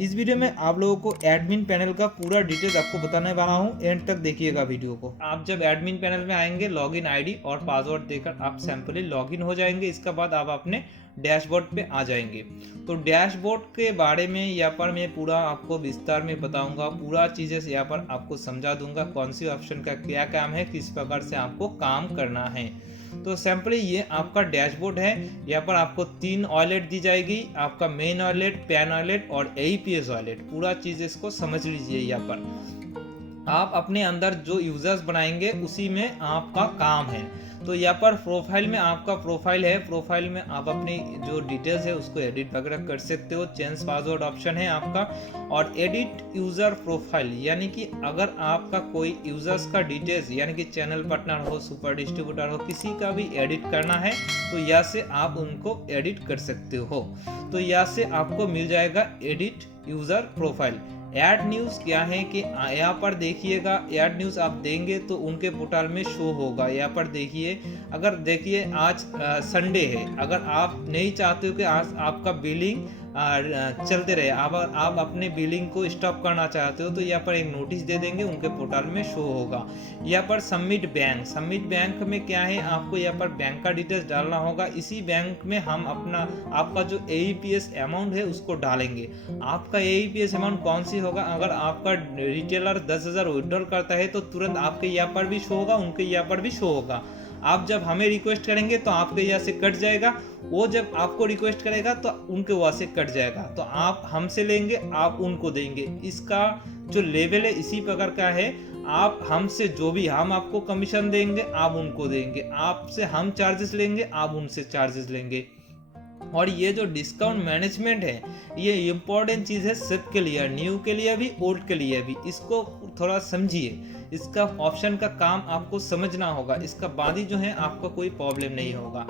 इस वीडियो में आप लोगों को एडमिन पैनल का पूरा डिटेल्स आपको बताने वाला हूँ, एंड तक देखिएगा वीडियो को। आप जब एडमिन पैनल में आएंगे लॉगिन आईडी और पासवर्ड देकर आप सिंपली लॉगिन हो जाएंगे। इसके बाद आप अपने डैशबोर्ड पे आ जाएंगे। तो डैशबोर्ड के बारे में यहाँ पर मैं पूरा आपको विस्तार में बताऊंगा, पूरा चीज़ें यहाँ पर आपको समझा दूंगा, कौन सी ऑप्शन का क्या काम है, किस प्रकार से आपको काम करना है। तो सिंपली ये आपका डैशबोर्ड है। यहाँ पर आपको 3 वॉलेट दी जाएगी, आपका मेन वॉलेट, पैन वॉलेट और एईपीएस वॉलेट। पूरा चीज़ इसको समझ लीजिए। यहाँ पर आप अपने अंदर जो यूजर्स बनाएंगे उसी में आपका काम है। तो यहाँ पर प्रोफाइल में आपका प्रोफाइल है, प्रोफाइल में आप अपनी जो डिटेल्स है उसको एडिट वगैरह कर सकते हो। चेंज पासवर्ड ऑप्शन है आपका, और एडिट यूज़र प्रोफाइल, यानी कि अगर आपका कोई यूज़र्स का डिटेल्स यानी कि चैनल पार्टनर हो, सुपर डिस्ट्रीब्यूटर हो, किसी का भी एडिट करना है तो यहाँ से आप उनको एडिट कर सकते हो। तो यहाँ से आपको मिल जाएगा edit user profile. Add news क्या है कि यहाँ पर देखिएगा, ऐड न्यूज़ आप देंगे तो उनके पोर्टल में शो होगा। यहाँ पर देखिए, अगर देखिए आज संडे है, अगर आप नहीं चाहते हो कि आज आपका बिलिंग चलते रहे, आप अपने बिलिंग को स्टॉप करना चाहते हो तो यहाँ पर एक नोटिस दे देंगे, उनके पोर्टल में शो होगा। यहाँ पर सबमिट बैंक में क्या है, आपको यहाँ पर बैंक का डिटेल्स डालना होगा। इसी बैंक में हम आपका जो एईपीएस अमाउंट है उसको डालेंगे। आपका एईपीएस अमाउंट कौन सी होगा, अगर आपका रिटेलर 10,000 विड्रॉल करता है तो तुरंत आपके यहाँ पर भी शो होगा, उनके यहाँ पर भी शो होगा। आप जब हमें रिक्वेस्ट करेंगे तो आपके यहाँ से कट जाएगा, वो जब आपको रिक्वेस्ट करेगा तो उनके वहाँ से कट जाएगा। तो आप हमसे लेंगे, आप उनको देंगे। इसका जो लेवल है इसी प्रकार का है। आप हमसे जो भी, हम आपको कमीशन देंगे, आप उनको देंगे। आपसे हम चार्जेस लेंगे, आप उनसे चार्जेस लेंगे। और ये जो डिस्काउंट मैनेजमेंट है ये इम्पोर्टेंट चीज़ है सबके लिए, न्यू के लिए भी, ओल्ड के लिए भी। इसको थोड़ा समझिए, इसका ऑप्शन का काम आपको समझना होगा। इसका बाद ही जो है आपको कोई प्रॉब्लम नहीं होगा।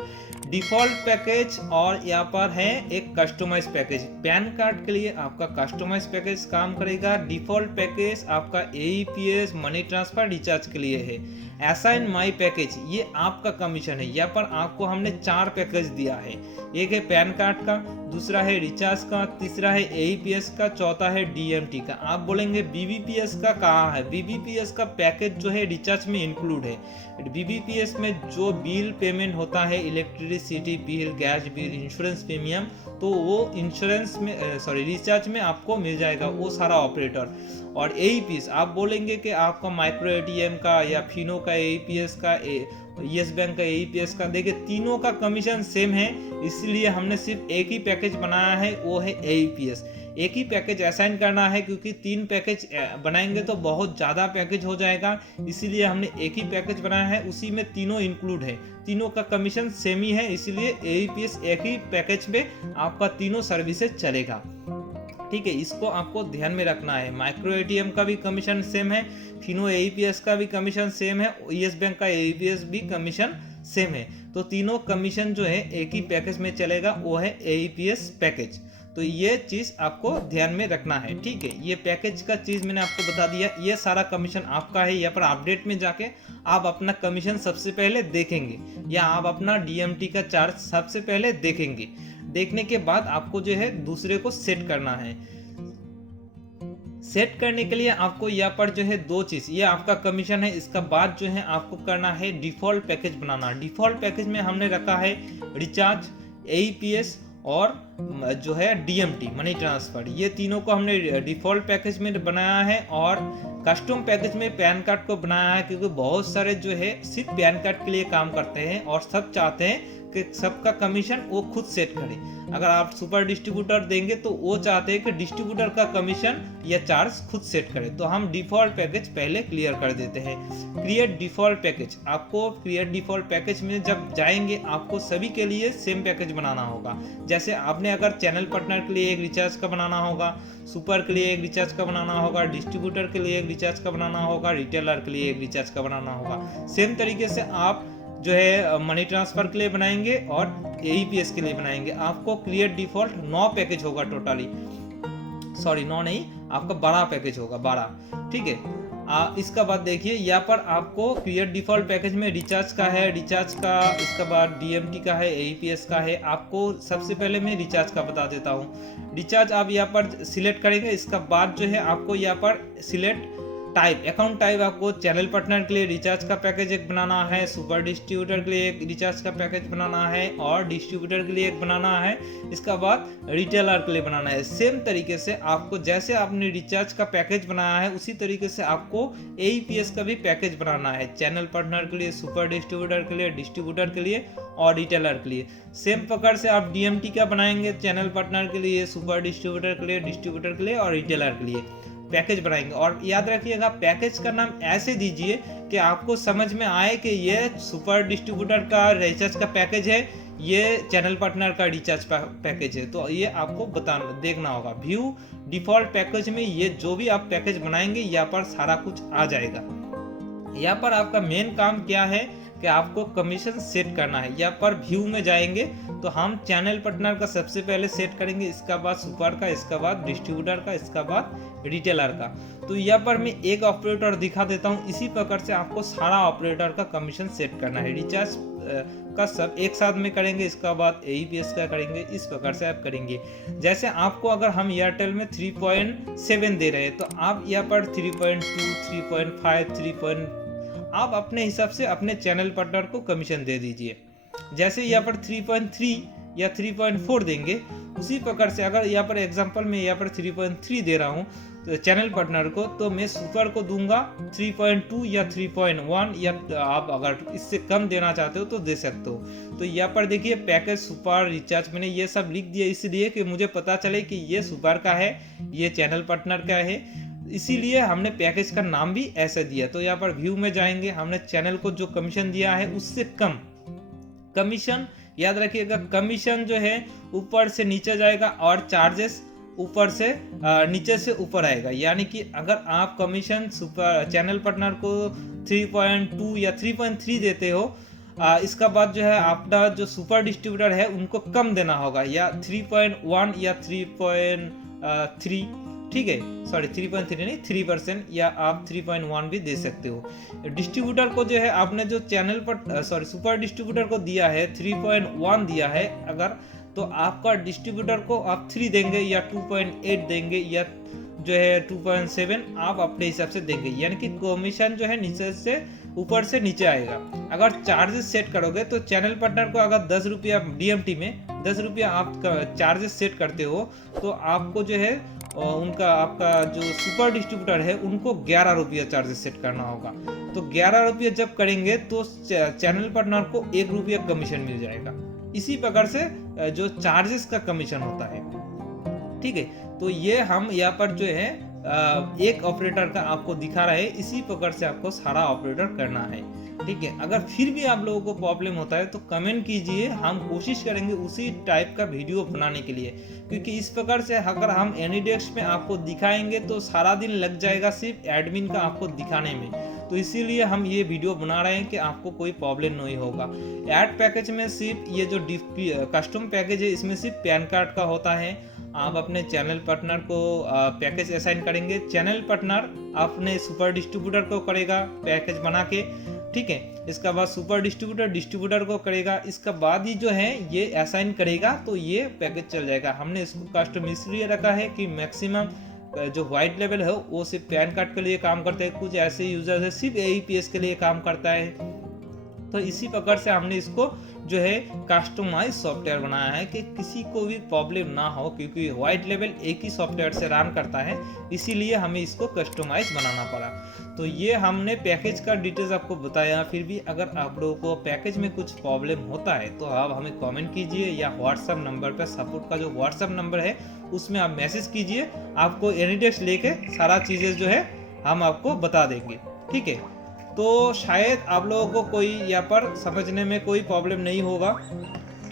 डिफ़ॉल्ट पैकेज और यहाँ पर है एक कस्टमाइज पैकेज। पैन कार्ड के लिए आपका कस्टमाइज पैकेज काम करेगा। डिफ़ॉल्ट पैकेज आपका एईपीएस, मनी ट्रांसफर, रिचार्ज के लिए है। असाइन माई पैकेज ये आपका कमीशन है। यहाँ पर आपको हमने 4 पैकेज दिया है। एक है पैन कार्ड का, दूसरा है रिचार्ज का, तीसरा है एईपीएस का, चौथा है डीएमटी का। आप बोलेंगे बीबीपीएस का कहाँ है? बीबीपीएस का पैकेज जो है रिचार्ज में इंक्लूड है। बीबीपीएस में जो बिल पेमेंट होता है, electricity bill, gas bill, insurance premium, तो वो इंश्योरेंस में रिचार्ज में आपको मिल जाएगा वो सारा ऑपरेटर। और एईपीएस आप बोलेंगे कि आपका माइक्रो एटीएम का या फिनो का एईपीएस का, यस बैंक का एईपीएस का, देखिए तीनों का कमीशन सेम है, इसलिए हमने सिर्फ एक ही पैकेज बनाया है, वो है एईपीएस। एक ही पैकेज असाइन करना है क्योंकि 3 पैकेज बनाएंगे तो बहुत ज़्यादा पैकेज हो जाएगा, इसीलिए हमने एक ही पैकेज बनाया है, उसी में तीनों इंक्लूड है, तीनों का कमीशन सेम ही है, इसलिए एईपीएस एक ही पैकेज में आपका तीनों सर्विसेज चलेगा। ठीक है, इसको आपको ध्यान में रखना है। माइक्रो एटीएम का भी कमीशन सेम है, फिनो एईपीएस का भी कमीशन सेम है, यस बैंक का एईपीएस भी कमीशन सेम है। तो तीनों कमीशन जो है एक ही पैकेज में चलेगा, वो है एईपीएस पैकेज। तो ये चीज़ आपको ध्यान में रखना है। ठीक है, ये पैकेज का चीज़ मैंने आपको बता दिया। ये सारा कमीशन आपका है। यहाँ पर अपडेट में जाके आप अपना कमीशन सबसे पहले देखेंगे, या आप अपना डीएमटी का चार्ज सबसे पहले देखेंगे। देखने के बाद आपको जो है दूसरे को सेट करना है। सेट करने के लिए आपको यहाँ पर जो है 2 चीज़, ये आपका कमीशन है, इसका बाद जो है आपको करना है डिफ़ॉल्ट पैकेज बनाना। डिफ़ॉल्ट पैकेज में हमने रखा है रिचार्ज, एईपीएस और जो है डीएमटी, मनी ट्रांसफर। ये तीनों को हमने डिफ़ॉल्ट पैकेज में बनाया है। और कस्टम पैकेज में पैन कार्ड को बनाया है, क्योंकि बहुत सारे जो है सिर्फ पैन कार्ड के लिए काम करते हैं और सब चाहते हैं कि सबका कमीशन वो खुद सेट करे। अगर आप सुपर डिस्ट्रीब्यूटर देंगे तो वो चाहते हैं कि डिस्ट्रीब्यूटर का कमीशन या चार्ज खुद सेट करे। तो हम डिफ़ॉल्ट पैकेज पहले क्लियर कर देते हैं। क्रिएट डिफ़ॉल्ट पैकेज, आपको क्रिएट डिफ़ॉल्ट पैकेज में जब जाएंगे आपको सभी के लिए सेम पैकेज बनाना होगा। जैसे आपने अगर चैनल पार्टनर के लिए एक रिचार्ज का बनाना होगा, सुपर के लिए एक रिचार्ज का बनाना होगा, डिस्ट्रीब्यूटर के लिए एक रिचार्ज का बनाना होगा, रिटेलर के लिए एक रिचार्ज का बनाना होगा। सेम तरीके से आप जो है मनी ट्रांसफर के लिए बनाएंगे और एईपीएस के लिए बनाएंगे। आपको क्रिएट डिफ़ॉल्ट 9 पैकेज होगा टोटली, 9 नहीं, आपका 12 पैकेज होगा, 12। ठीक है, इसका बाद देखिए यहाँ पर आपको क्रिएट डिफ़ॉल्ट पैकेज में रिचार्ज का है, रिचार्ज का, इसका बाद डीएमटी का है, एईपीएस का है। आपको सबसे पहले मैं रिचार्ज का बता देता हूँ। रिचार्ज आप यहाँ पर सिलेक्ट करेंगे, इसका बाद जो है आपको यहाँ पर सिलेक्ट टाइप, अकाउंट टाइप आपको चैनल पार्टनर के लिए रिचार्ज का पैकेज एक बनाना है, सुपर डिस्ट्रीब्यूटर के लिए एक रिचार्ज का पैकेज बनाना है और डिस्ट्रीब्यूटर के लिए एक बनाना है, इसका बाद रिटेलर के लिए बनाना है। सेम तरीके से आपको जैसे आपने रिचार्ज का पैकेज बनाया है उसी तरीके से आपको एईपीएस का भी पैकेज बनाना है, चैनल पार्टनर के लिए, सुपर डिस्ट्रीब्यूटर के लिए, डिस्ट्रीब्यूटर के लिए और रिटेलर के लिए। सेम प्रकार से आप डीएमटी का बनाएंगे, चैनल पार्टनर के लिए, सुपर डिस्ट्रीब्यूटर के लिए, डिस्ट्रीब्यूटर के लिए और रिटेलर के लिए पैकेज बनाएंगे। और याद रखिएगा पैकेज का नाम ऐसे दीजिए कि आपको समझ में आए कि ये सुपर डिस्ट्रीब्यूटर का रिचार्ज का पैकेज है, ये चैनल पार्टनर का रिचार्ज पैकेज है। तो ये आपको देखना होगा। व्यू डिफॉल्ट पैकेज में ये जो भी आप पैकेज बनाएंगे यहाँ पर सारा कुछ आ जाएगा। यहाँ पर आपका मेन काम क्या है कि आपको कमीशन सेट करना है। यहाँ पर व्यू में जाएंगे तो हम चैनल पार्टनर का सबसे पहले सेट करेंगे, इसका बाद सुपर का, इसका बाद डिस्ट्रीब्यूटर का, इसका बाद रिटेलर का। तो यहाँ पर मैं एक ऑपरेटर दिखा देता हूँ। इसी प्रकार से आपको सारा ऑपरेटर का कमीशन सेट करना है। रिचार्ज का सब एक साथ में करेंगे, इसका बाद एईपीएस का करेंगे, इस प्रकार से आप करेंगे। जैसे आपको अगर हम एयरटेल में 3.7 दे रहे हैं तो आप यहाँ पर 3.2, 3.5, 3. आप अपने हिसाब से अपने चैनल पार्टनर को कमीशन दे दीजिए। जैसे यहाँ पर 3.3 या 3.4 देंगे, उसी प्रकार से अगर यहाँ पर एग्जांपल में यहाँ पर 3.3 दे रहा हूँ तो चैनल पार्टनर को, तो मैं सुपर को दूंगा 3.2 या 3.1, या आप अगर इससे कम देना चाहते हो तो दे सकते हो। तो यहाँ पर देखिए पैकेज सुपर रिचार्ज मैंने ये सब लिख दिया इसलिए कि मुझे पता चले कि ये सुपर का है, ये चैनल पार्टनर का है, इसीलिए हमने पैकेज का नाम भी ऐसे दिया। तो यहाँ पर व्यू में जाएंगे, हमने चैनल को जो कमीशन दिया है उससे कम कमीशन, याद रखिएगा कमीशन जो है ऊपर से नीचे जाएगा और चार्जेस ऊपर से नीचे से ऊपर आएगा। यानी कि अगर आप कमीशन सुपर चैनल पार्टनर को 3.2 या 3.3 देते हो, इसका बाद जो है आपका जो सुपर डिस्ट्रीब्यूटर है उनको कम देना होगा, या 3.1 या 3.3, ठीक है, सॉरी 3.3 नहीं 3%, या आप 3.1 भी दे सकते हो। डिस्ट्रीब्यूटर को जो है आपने जो चैनल पर सुपर डिस्ट्रीब्यूटर को दिया है 3.1 दिया है अगर, तो आपका डिस्ट्रीब्यूटर को आप 3 देंगे या 2.8 देंगे या जो है 2.7 आप अपने हिसाब से देंगे। यानी कि कमीशन जो है नीचे से ऊपर से नीचे आएगा। अगर चार्जेस सेट करोगे तो चैनल पार्टनर को अगर 10 रुपया डीएमटी में 10 रुपया आप चार्जेस सेट करते हो तो आपको जो है उनका आपका जो सुपर डिस्ट्रीब्यूटर है उनको 11 रुपया चार्जेस सेट करना होगा। तो 11 रुपया जब करेंगे तो चैनल पार्टनर को 1 रुपया कमीशन मिल जाएगा। इसी प्रकार से जो चार्जेस का कमीशन होता है, ठीक है। तो ये हम यहाँ पर जो है एक ऑपरेटर का आपको दिखा रहे हैं, इसी प्रकार से आपको सारा ऑपरेटर करना है, ठीक है। अगर फिर भी आप लोगों को प्रॉब्लम होता है तो कमेंट कीजिए, हम कोशिश करेंगे उसी टाइप का वीडियो बनाने के लिए, क्योंकि इस प्रकार से अगर हम एनीडेस्क में आपको दिखाएंगे तो सारा दिन लग जाएगा सिर्फ एडमिन का आपको दिखाने में। तो इसीलिए हम ये वीडियो बना रहे हैं कि आपको कोई प्रॉब्लम नहीं होगा। ऐड पैकेज में सिर्फ ये जो कस्टम पैकेज है इसमें सिर्फ पैन कार्ड का होता है। आप अपने चैनल पार्टनर को पैकेज असाइन करेंगे, चैनल पार्टनर अपने सुपर डिस्ट्रीब्यूटर को करेगा पैकेज बना के, ठीक है। इसका बाद सुपर डिस्ट्रीब्यूटर को करेगा, इसका बाद ही जो है ये असाइन करेगा तो ये पैकेज चल जाएगा। हमने इसको कस्टम इसलिए रखा है कि मैक्सिमम जो व्हाइट लेवल है वो सिर्फ पैन कार्ड के लिए काम करते हैं, कुछ ऐसे यूजर्स है सिर्फ एईपीएस के लिए काम करता है। तो इसी प्रकार से हमने इसको जो है कस्टमाइज सॉफ्टवेयर बनाया है कि किसी को भी प्रॉब्लम ना हो, क्योंकि व्हाइट लेवल एक ही सॉफ्टवेयर से रन करता है, इसीलिए हमें इसको कस्टमाइज बनाना पड़ा। तो ये हमने पैकेज का डिटेल्स आपको बताया। फिर भी अगर आप लोगों को पैकेज में कुछ प्रॉब्लम होता है तो आप हमें कमेंट कीजिए या व्हाट्सएप नंबर पर, सपोर्ट का जो व्हाट्सएप नंबर है उसमें आप मैसेज कीजिए, आपको एनीडेस्क लेके सारा चीज़ें जो है हम आपको बता देंगे, ठीक है। तो शायद आप लोगों को कोई यहाँ पर समझने में कोई प्रॉब्लम नहीं होगा,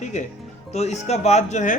ठीक है। तो इसका बाद जो है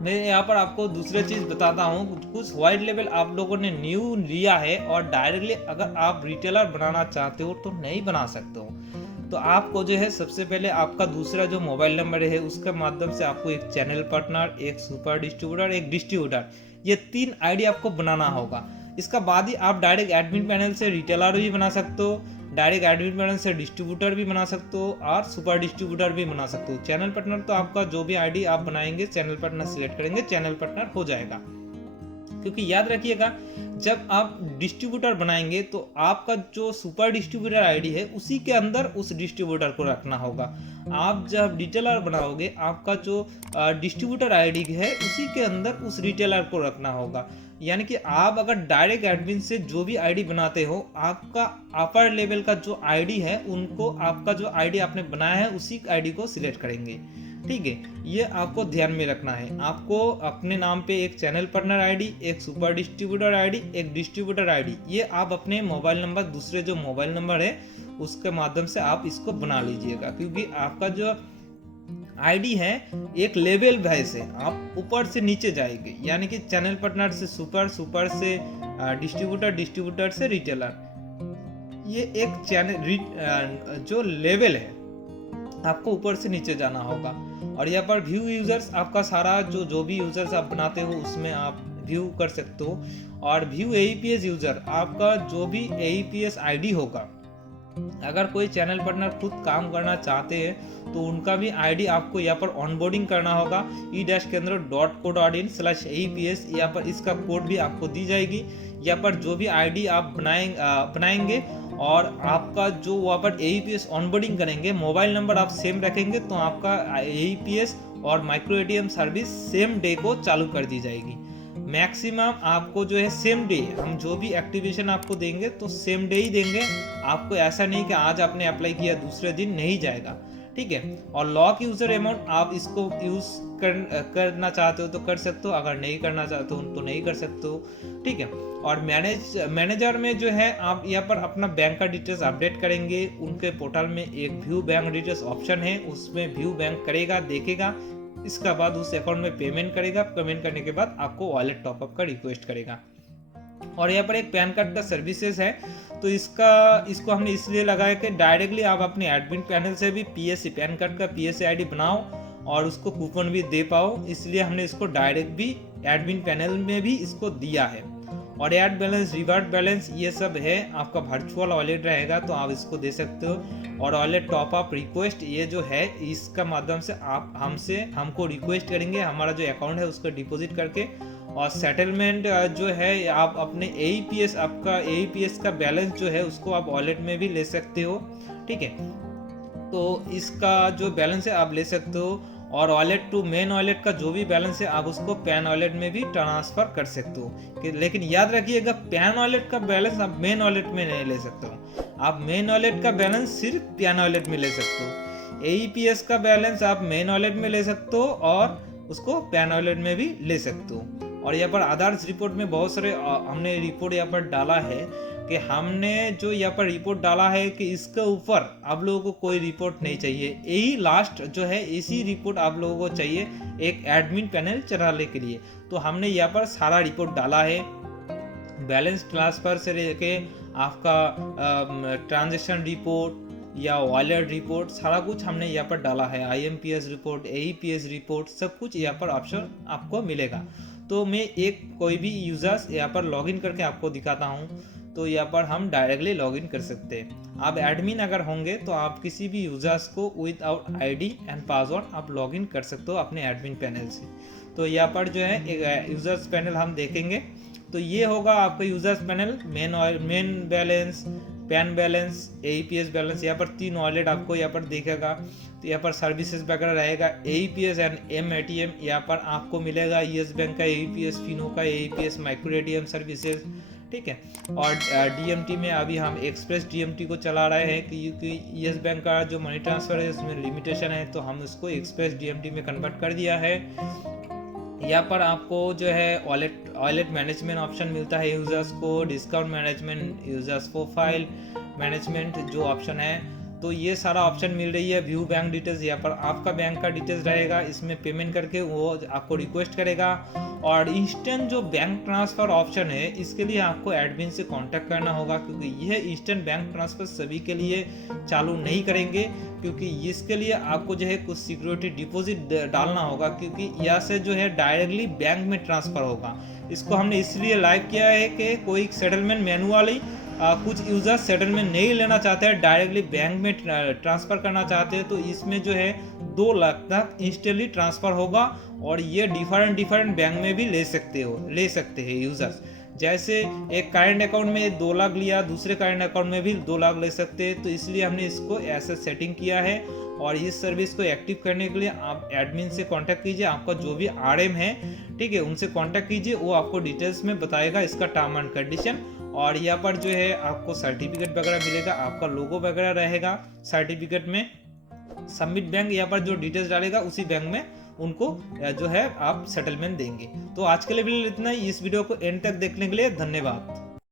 मैं यहाँ पर आपको दूसरी चीज़ बताता हूँ। कुछ वाइड लेवल आप लोगों ने न्यू लिया है और डायरेक्टली अगर आप रिटेलर बनाना चाहते हो तो नहीं बना सकते हो। तो आपको जो है सबसे पहले आपका दूसरा जो मोबाइल नंबर है उसके माध्यम से आपको एक चैनल पार्टनर, एक सुपर डिस्ट्रीब्यूटर, एक डिस्ट्रीब्यूटर, ये 3 आईडी आपको बनाना होगा। इसका बाद ही आप डायरेक्ट एडमिन पैनल से रिटेलर भी बना सकते हो, डायरेक्ट एडमिन पैनल से डिस्ट्रीब्यूटर भी बना सकते हो और सुपर डिस्ट्रीब्यूटर भी बना सकते हो। चैनल पार्टनर तो आपका जो भी आईडी आप बनाएंगे चैनल पार्टनर सिलेक्ट करेंगे, चैनल पार्टनर हो जाएगा। क्योंकि याद रखिएगा जब आप डिस्ट्रीब्यूटर बनाएंगे तो आपका जो सुपर डिस्ट्रीब्यूटर आईडी है उसी के अंदर उस डिस्ट्रीब्यूटर को रखना होगा। आप जब रिटेलर बनाओगे आपका जो डिस्ट्रीब्यूटर आईडी है उसी के अंदर उस रिटेलर को रखना होगा। यानी कि आप अगर डायरेक्ट एडमिन से जो भी आईडी बनाते हो, आपका अपर लेवल का जो आईडी है उनको आपका जो आईडी आपने बनाया है उसी आईडी को सिलेक्ट करेंगे। ठीक है, ये आपको ध्यान में रखना है। आपको अपने नाम पे एक चैनल पार्टनर आईडी, एक सुपर डिस्ट्रीब्यूटर आईडी, एक डिस्ट्रीब्यूटर आईडी, ये आप अपने मोबाइल नंबर, दूसरे जो मोबाइल नंबर है उसके माध्यम से आप इसको बना लीजिएगा। क्योंकि आपका जो आईडी है एक लेवल वाइज है, आप ऊपर से नीचे जाएंगे। यानी कि चैनल पार्टनर से सुपर, सुपर से डिस्ट्रीब्यूटर, डिस्ट्रीब्यूटर से रिटेलर, ये एक चैनल जो लेवल है आपको ऊपर से नीचे जाना होगा। और यहाँ पर व्यू यूजर्स, आपका सारा जो भी यूजर्स आप बनाते हो उसमें आप व्यू कर सकते हो। और व्यू एईपीएस यूजर, आपका जो भी एईपीएस आईडी होगा, अगर कोई चैनल पार्टनर खुद काम करना चाहते हैं तो उनका भी आईडी आपको यहाँ पर ऑनबोर्डिंग करना होगा। e-kendra.co.in/eeps, यहाँ पर इसका कोड भी आपको दी जाएगी। यहाँ पर जो भी आईडी आप बनाएंगे और आपका जो वहाँ पर एईपीएस ऑनबोर्डिंग करेंगे, मोबाइल नंबर आप सेम रखेंगे तो आपका एईपीएस और micro ATM service same day को चालू कर दी जाएगी। मैक्सिमम आपको जो है सेम डे, हम जो भी एक्टिवेशन आपको देंगे तो सेम डे ही देंगे आपको। ऐसा नहीं कि आज आपने अप्लाई किया दूसरे दिन नहीं जाएगा। ठीक है, और लॉक यूजर अमाउंट, आप इसको यूज करना चाहते हो तो कर सकते हो, अगर नहीं करना चाहते हो तो नहीं कर सकते हो। ठीक है, और मैनेजर में जो है आप यहाँ पर अपना बैंक का डिटेल्स अपडेट करेंगे। उनके पोर्टल में एक व्यू बैंक डिटेल्स ऑप्शन है, उसमें व्यू बैंक करेगा, देखेगा, इसका बाद उस अकाउंट में पेमेंट करेगा। पेमेंट करने के बाद आपको वॉलेट टॉपअप का रिक्वेस्ट करेगा। और यहाँ पर एक पैन कार्ड का सर्विसेज है, तो इसको हमने इसलिए लगाया कि डायरेक्टली आप अपने एडमिन पैनल से भी पीएससी, पैन कार्ड का पीएससी आईडी बनाओ और उसको कूपन भी दे पाओ, इसलिए हमने इसको डायरेक्ट भी एडमिन पैनल में भी इसको दिया है। और ऐड बैलेंस, रिवार्ड बैलेंस, ये सब है, आपका वर्चुअल वॉलेट रहेगा तो आप इसको दे सकते हो। और वॉलेट टॉपअप रिक्वेस्ट, ये जो है इसका माध्यम से आप हमको रिक्वेस्ट करेंगे, हमारा जो अकाउंट है उसको डिपॉजिट करके। और सेटलमेंट जो है, आप अपने एईपीएस, आपका एईपीएस का बैलेंस जो है उसको आप वॉलेट में भी ले सकते हो। ठीक है, तो इसका जो बैलेंस है आप ले सकते हो। और वॉलेट टू मेन वॉलेट का जो भी बैलेंस है आप उसको पैन वॉलेट में भी ट्रांसफर कर सकते हो। लेकिन याद रखिएगा पैन वॉलेट का बैलेंस आप मेन वॉलेट में नहीं ले सकते हो, आप मेन वॉलेट का बैलेंस सिर्फ पैन वॉलेट में ले सकते हो। एईपीएस का बैलेंस आप मेन वॉलेट में ले सकते हो और उसको पैन वॉलेट में भी ले सकते हो। और यहाँ पर आधार्स रिपोर्ट में बहुत सारे हमने रिपोर्ट यहाँ पर डाला है कि हमने जो यहाँ पर रिपोर्ट डाला है कि इसके ऊपर आप लोगों को कोई रिपोर्ट नहीं चाहिए, यही लास्ट जो है इसी रिपोर्ट आप लोगों को चाहिए एक एडमिन पैनल चलाने के लिए। तो हमने यहाँ पर सारा रिपोर्ट डाला है, बैलेंस ट्रांसफर से लेके आपका ट्रांजेक्शन रिपोर्ट या वॉलेट रिपोर्ट, सारा कुछ हमने यहाँ पर डाला है। आईएमपीएस रिपोर्ट, एईपीएस रिपोर्ट, सब कुछ यहाँ पर ऑप्शन आपको मिलेगा। तो मैं कोई भी यूजर्स यहाँ पर लॉगिन करके आपको दिखाता हूँ। तो यहाँ पर हम डायरेक्टली लॉगिन कर सकते हैं। आप एडमिन अगर होंगे तो आप किसी भी यूजर्स को विदाउट आईडी एंड पासवर्ड आप लॉगिन कर सकते हो अपने एडमिन पैनल से। तो यहाँ पर जो है एक यूजर्स पैनल हम देखेंगे, तो ये होगा आपका users panel, main balance, pan balance, AEPS balance. यहाँ पर 3 वॉलेट आपको यहाँ पर देखेगा। तो यहाँ पर सर्विसेज वगैरह रहेगा, एईपीएस एंड एमएटीएम यहाँ पर आपको मिलेगा, येस बैंक का एईपीएस, फिनो का एईपीएस, माइक्रो एटीएम सर्विसेज। ठीक है, और डीएमटी में अभी हम एक्सप्रेस डीएमटी को चला रहे हैं क्योंकि येस बैंक का जो मनी ट्रांसफर है उसमें लिमिटेशन है, तो हम उसको एक्सप्रेस डीएमटी में कन्वर्ट कर दिया है। यहाँ पर आपको जो है वॉलेट मैनेजमेंट ऑप्शन मिलता है यूजर्स को, discount management, users profile management जो ऑप्शन है, तो ये सारा ऑप्शन मिल रही है। व्यू बैंक डिटेल्स, यहाँ पर आपका बैंक का डिटेल्स रहेगा, इसमें पेमेंट करके वो आपको रिक्वेस्ट करेगा। और इंस्टेंट जो बैंक ट्रांसफ़र ऑप्शन है, इसके लिए आपको एडमिन से कांटेक्ट करना होगा, क्योंकि यह इंस्टेंट बैंक ट्रांसफ़र सभी के लिए चालू नहीं करेंगे, क्योंकि इसके लिए आपको जो है कुछ सिक्योरिटी डिपॉजिट डालना होगा, क्योंकि यहाँ से जो है डायरेक्टली बैंक में ट्रांसफ़र होगा। इसको हमने इसलिए लाइव किया है कि कोई सेटलमेंट मैनुअली कुछ यूज़र सेटलमेंट नहीं लेना चाहते हैं, डायरेक्टली बैंक में ट्रांसफ़र करना चाहते हैं, तो इसमें जो है 2 लाख तक इंस्टेंटली ट्रांसफ़र होगा। और ये डिफरेंट बैंक में भी ले सकते हैं यूज़र्स। जैसे एक करेंट अकाउंट में 2 लाख लिया, दूसरे करेंट अकाउंट में भी 2 लाख ले सकते हैं। तो इसलिए हमने इसको ऐसा सेटिंग किया है। और इस सर्विस को एक्टिव करने के लिए आप एडमिन से कांटेक्ट कीजिए, आपका जो भी आरएम है, ठीक है, उनसे कांटेक्ट कीजिए, वो आपको डिटेल्स में बताएगा इसका टर्म एंड कंडीशन। और यहाँ पर जो है आपको सर्टिफिकेट वगैरह मिलेगा, आपका लोगो वगैरह रहेगा सर्टिफिकेट में। सबमिट बैंक यहाँ पर जो डिटेल्स डालेगा उसी बैंक में उनको जो है आप सेटलमेंट देंगे। तो आज के लिए इतना ही। इस वीडियो को एंड तक देखने के लिए धन्यवाद।